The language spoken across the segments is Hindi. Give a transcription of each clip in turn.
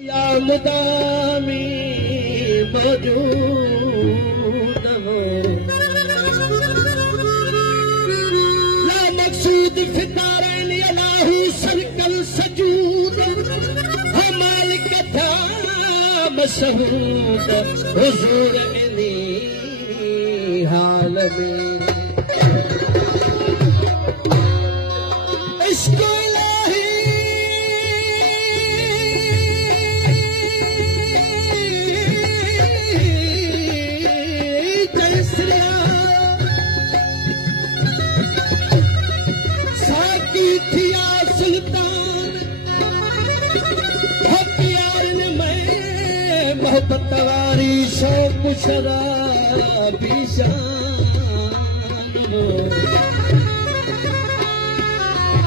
या मुदामी मौजूद हो ला मकसूद फितारन अलाहू सरकल सजूद हमाल कथा मशहूद हुजूर इनी हाल में इश्क़ मोहब्बत वारी शौक शराबी शान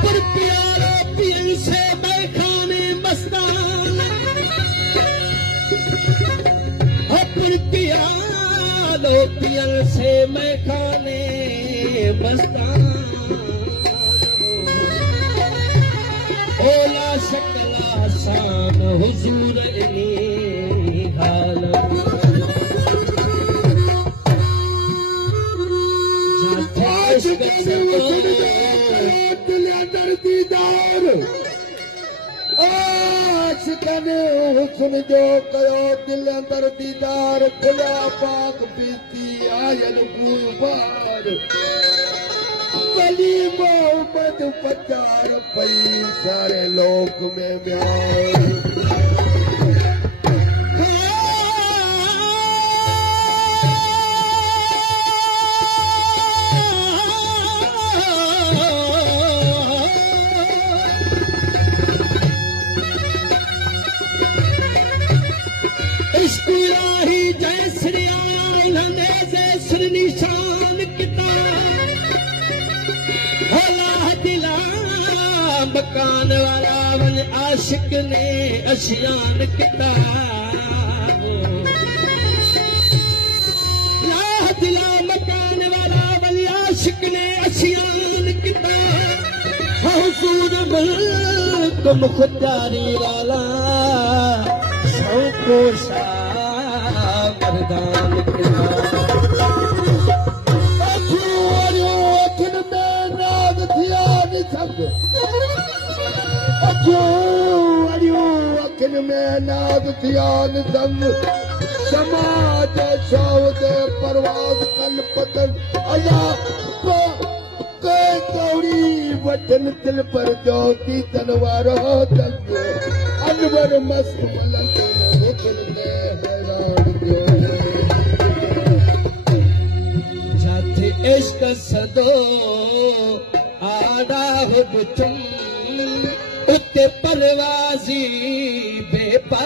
पर प्यारा पियन से बैखाने मस्तान पर प्यारो पियन से मैं खाने मस्तान ओला शकला शाम हुजूर इनी दीदार हुस्न जो कयो दिल अंदर दीदार खुला पाक पीती आयल गुबार वली मोहम्मद पचार पई सारे लोक में ब्यार निशान मकान वाला वन आशिक ने अशियान किताब राह दिला मकान वाला वन आशिक ने अशियान किताब हुजूर मुल्क मुख्तारी वाला शौको शाह मर्दान किताब अखिन में नाद थियान संग समाज शौद परवाज कल पतन अल्लाह कौड़ी वठन दिल पर ज्योति तलवार हो तंग अनवर मस्त जाते इश्क सदो आड़ा हो तुम उते परवाजी बेपा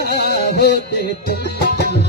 हो दे तुम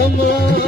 Come on.